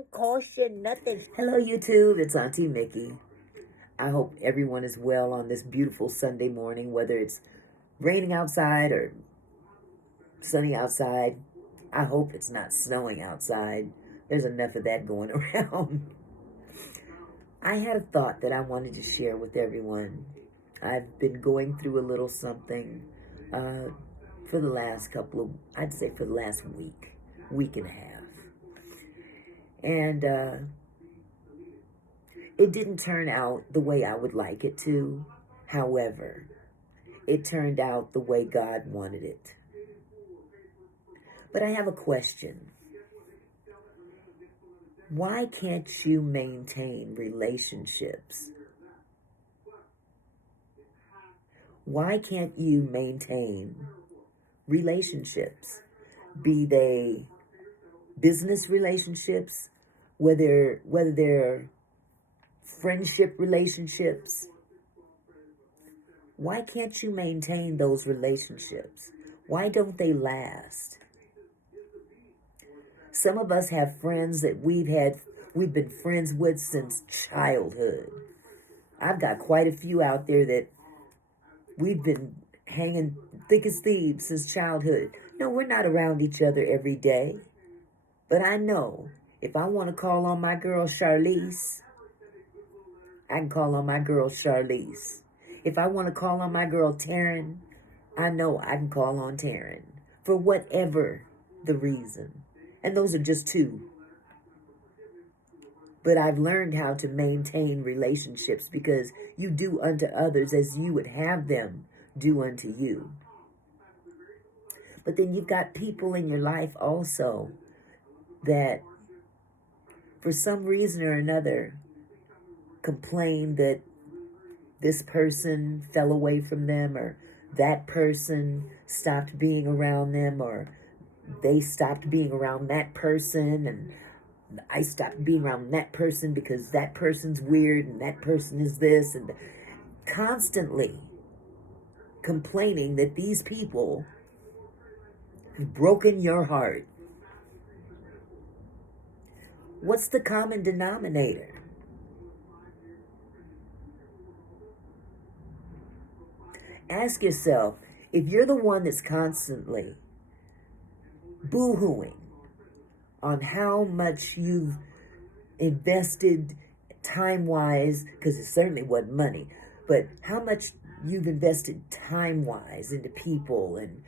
don't cost you nothing. Hello, YouTube. It's Auntie Mickey. I hope everyone is well on this beautiful Sunday morning, whether it's raining outside or sunny outside. I hope it's not snowing outside. There's enough of that going around. I had a thought that I wanted to share with everyone. I've been going through a little something for the last I'd say for the last week and a half. And it didn't turn out the way I would like it to. However, it turned out the way God wanted it. But I have a question. Why can't you maintain relationships? Why can't you maintain relationships? Be they business relationships, whether they're friendship relationships. Why can't you maintain those relationships? Why don't they last? Some of us have friends that we've been friends with since childhood. I've got quite a few out there that we've been hanging thick as thieves since childhood. No, we're not around each other every day. But I know if I want to call on my girl Charlize, I can call on my girl Charlize. If I want to call on my girl Taryn, I know I can call on Taryn for whatever the reason. And those are just two. But I've learned how to maintain relationships because you do unto others as you would have them do unto you. But then you've got people in your life also that for some reason or another complain that this person fell away from them, or that person stopped being around them, or they stopped being around that person, and I stopped being around that person because that person's weird and that person is this, and constantly complaining that these people have broken your heart. What's the common denominator? Ask yourself, if you're the one that's constantly boo-hooing on how much you've invested time-wise, because it certainly wasn't money, but how much you've invested time-wise into people and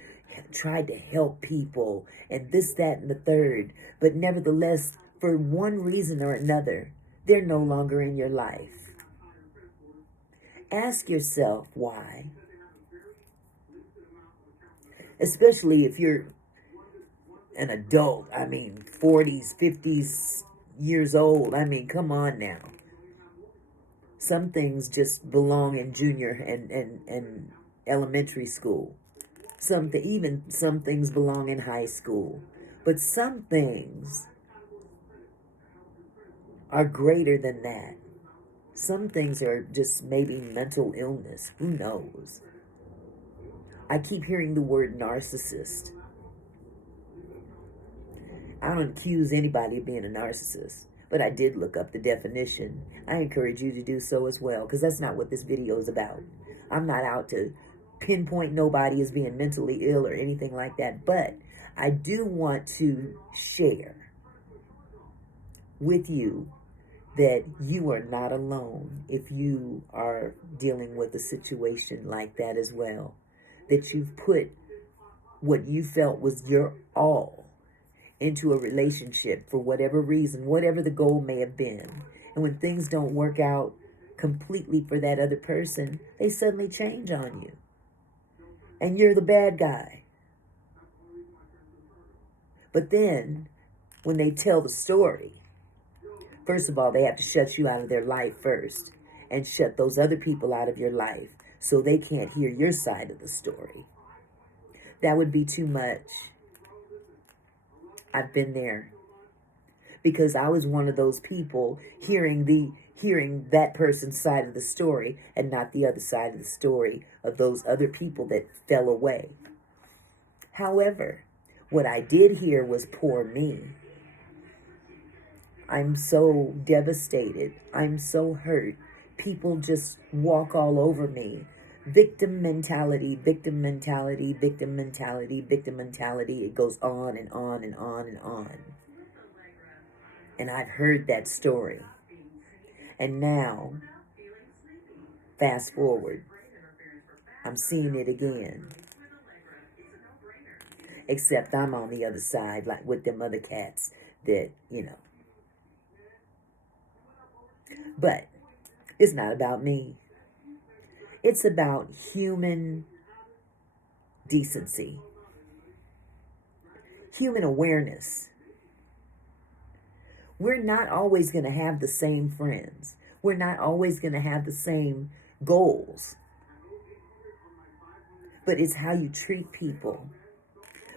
tried to help people and this, that, and the third, but nevertheless, for one reason or another, they're no longer in your life. Ask yourself why. Especially if you're an adult, 40s, 50s years old. Come on now. Some things just belong in junior and elementary school. Even some things belong in high school. But some things are greater than that. Some things are just maybe mental illness. Who knows? I keep hearing the word narcissist. I don't accuse anybody of being a narcissist, but I did look up the definition. I encourage you to do so as well, because that's not what this video is about. I'm not out to pinpoint nobody as being mentally ill or anything like that, but I do want to share with you that you are not alone if you are dealing with a situation like that as well. That you've put what you felt was your all into a relationship for whatever reason, whatever the goal may have been. And when things don't work out completely for that other person, they suddenly change on you. And you're the bad guy. But then, when they tell the story, first of all, they have to shut you out of their life first and shut those other people out of your life so they can't hear your side of the story. That would be too much. I've been there because I was one of those people hearing that person's side of the story and not the other side of the story of those other people that fell away. However, what I did hear was poor me. I'm so devastated. I'm so hurt. People just walk all over me. Victim mentality, victim mentality, victim mentality, victim mentality. It goes on and on and on and on. And I've heard that story. And now, fast forward, I'm seeing it again. Except I'm on the other side, like with them other cats that, But it's not about me. It's about human decency, human awareness. We're not always going to have the same friends. We're not always going to have the same goals. But it's how you treat people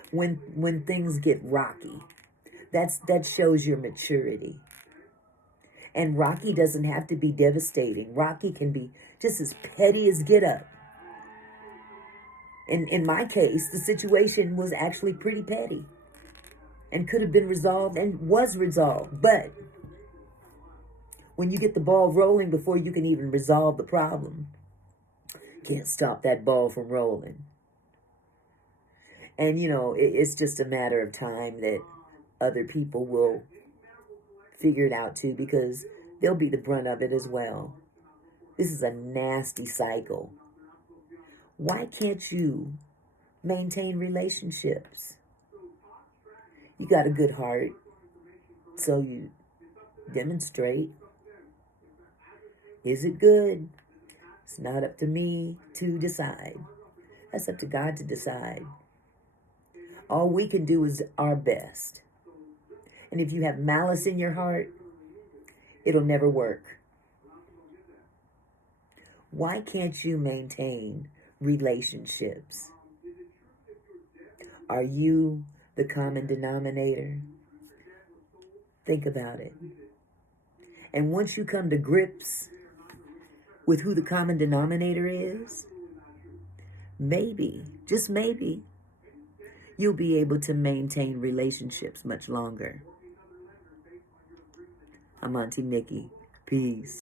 when things get rocky. That shows your maturity. And rocky doesn't have to be devastating. Rocky can be just as petty as get up. In my case, the situation was actually pretty petty and could have been resolved and was resolved. But when you get the ball rolling before you can even resolve the problem, can't stop that ball from rolling. And, it's just a matter of time that other people will figure it out too, because they'll be the brunt of it as well. This is a nasty cycle. Why can't you maintain relationships? You got a good heart, so you demonstrate. Is it good? It's not up to me to decide. That's up to God to decide. All we can do is our best. And if you have malice in your heart, it'll never work. Why can't you maintain relationships? Are you the common denominator? Think about it. And once you come to grips with who the common denominator is, maybe, just maybe, you'll be able to maintain relationships much longer. I'm Auntie Nikki. Peace.